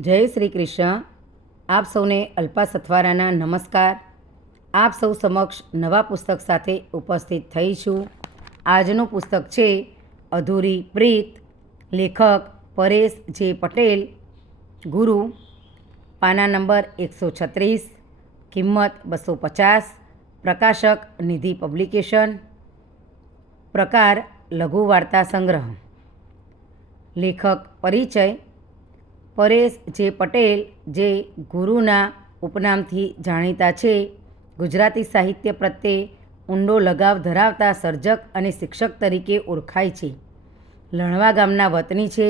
જય શ્રી કૃષ્ણ. આપ સૌને અલ્પા સથવારાના નમસ્કાર. આપ સૌ સમક્ષ નવા પુસ્તક સાથે ઉપસ્થિત થઈ છું. આજનું પુસ્તક છે અધૂરી પ્રીત. લેખક પરેશ જે પટેલ, ગુરુ. પાના નંબર 136, કિંમત 250, પ્રકાશક નિધિ પબ્લિકેશન, પ્રકાર લઘુ વાર્તા સંગ્રહ. લેખક પરિચય: પરેશ જે પટેલ, જે ગુરુના ઉપનામથી જાણીતા છે, ગુજરાતી સાહિત્ય પ્રત્યે ઊંડો લગાવ ધરાવતા સર્જક અને શિક્ષક તરીકે ઓળખાય છે. લણવા ગામના વતની છે.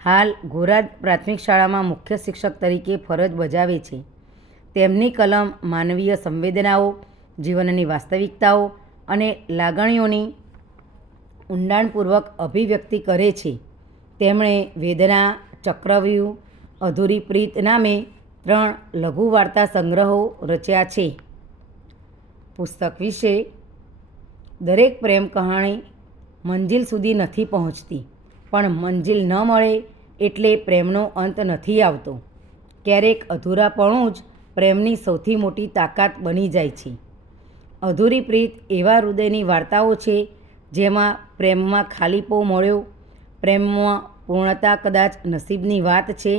હાલ ગોરાડ પ્રાથમિક શાળામાં મુખ્ય શિક્ષક તરીકે ફરજ બજાવે છે. તેમની કલમ માનવીય સંવેદનાઓ, જીવનની વાસ્તવિકતાઓ અને લાગણીઓની ઊંડાણપૂર્વક અભિવ્યક્તિ કરે છે. તેમણે વેદના, ચક્રવ્યૂહ, અધૂરી પ્રીત નામે 3 લઘુ વાર્તા સંગ્રહો રચ્યા છે. પુસ્તક વિશે: દરેક પ્રેમ કહાણી મંજિલ સુધી નથી પહોંચતી, પણ મંજિલ ન મળે એટલે પ્રેમનો અંત નથી આવતો. ક્યારેક અધૂરાપણું જ પ્રેમની સૌથી મોટી તાકાત બની જાય છે. અધૂરી પ્રીત એવા હૃદયની વાર્તાઓ છે જેમાં પ્રેમમાં ખાલીપો મળ્યો. પ્રેમમાં પૂર્ણતા કદાચ નસીબની વાત છે,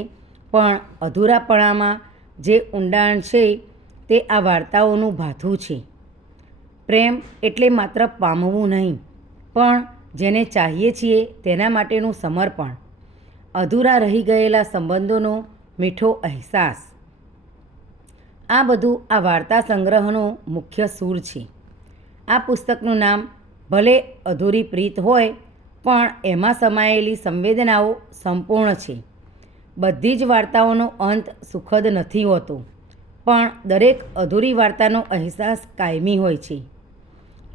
પણ અધૂરાપણામાં જે ઊંડાણ છે તે આ વાર્તાઓનું ભાથું છે. પ્રેમ એટલે માત્ર પામવું નહીં, પણ જેને ચાહીએ છીએ તેના માટેનું સમર્પણ. અધૂરા રહી ગયેલા સંબંધોનો મીઠો અહેસાસ. આ બધું આ વાર્તા સંગ્રહનો મુખ્ય સૂર છે. આ પુસ્તકનું નામ ભલે અધૂરી પ્રીત હોય, પણ એમાં સમાયેલી સંવેદનાઓ સંપૂર્ણ છે. બધી જ વાર્તાઓનો અંત સુખદ નથી હોતો, પણ દરેક અધૂરી વાર્તાનો અહેસાસ કાયમી હોય છે.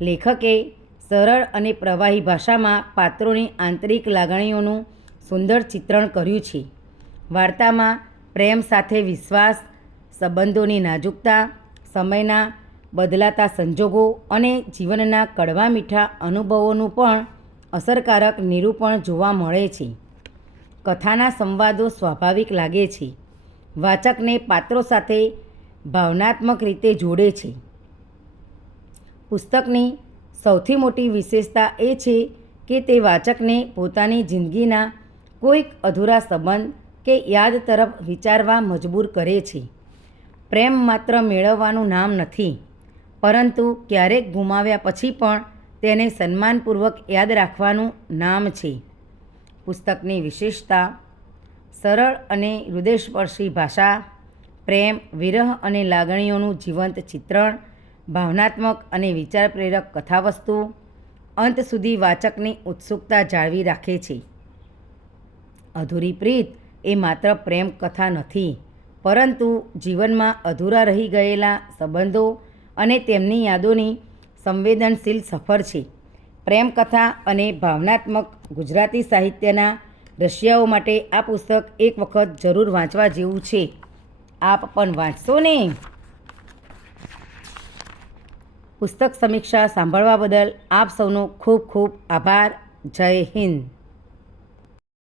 લેખકે સરળ અને પ્રવાહી ભાષામાં પાત્રોની આંતરિક લાગણીઓનું સુંદર ચિત્રણ કર્યું છે. વાર્તામાં પ્રેમ સાથે વિશ્વાસ, સંબંધોની નાજુકતા, સમયના બદલાતા સંજોગો અને જીવનના કડવા મીઠા અનુભવોનું પણ અસરકારક નિરૂપણ જોવા મળે છે. કથાના સંવાદો સ્વાભાવિક લાગે છે. વાચકને પાત્રો સાથે ભાવનાત્મક રીતે જોડે છે. પુસ્તકની સૌથી મોટી વિશેષતા એ છે કે તે વાચકને પોતાની જિંદગીના કોઈક અધૂરા સંબંધ કે યાદ તરફ વિચારવા મજબૂર કરે છે. પ્રેમ માત્ર મેળવવાનું નામ નથી, પરંતુ ક્યારેક ગુમાવ્યા પછી પણ તેને સન્માનપૂર્વક યાદ રાખવાનું નામ છે. પુસ્તકની વિશેષતા: સરળ અને હૃદયસ્પર્શી ભાષા, પ્રેમ, વિરહ અને લાગણીઓનું જીવંત ચિત્રણ, ભાવનાત્મક અને વિચાર પ્રેરક કથાવસ્તુ, અંત સુધી વાચકની ઉત્સુકતા જાળવી રાખે છે. અધૂરી પ્રીત એ માત્ર પ્રેમ કથા નથી, પરંતુ જીવનમાં અધૂરા રહી ગયેલા સંબંધો અને તેમની યાદોની સંવેદનશીલ સફર છે. પ્રેમકથા અને ભાવનાત્મક ગુજરાતી સાહિત્યના રશિયાઓ માટે આ પુસ્તક એક વખત જરૂર વાંચવા જેવું છે. આપ પણ વાંચશો ને? પુસ્તક સમીક્ષા સાંભળવા બદલ આપ સૌનો ખૂબ ખૂબ આભાર. જય હિન્દ.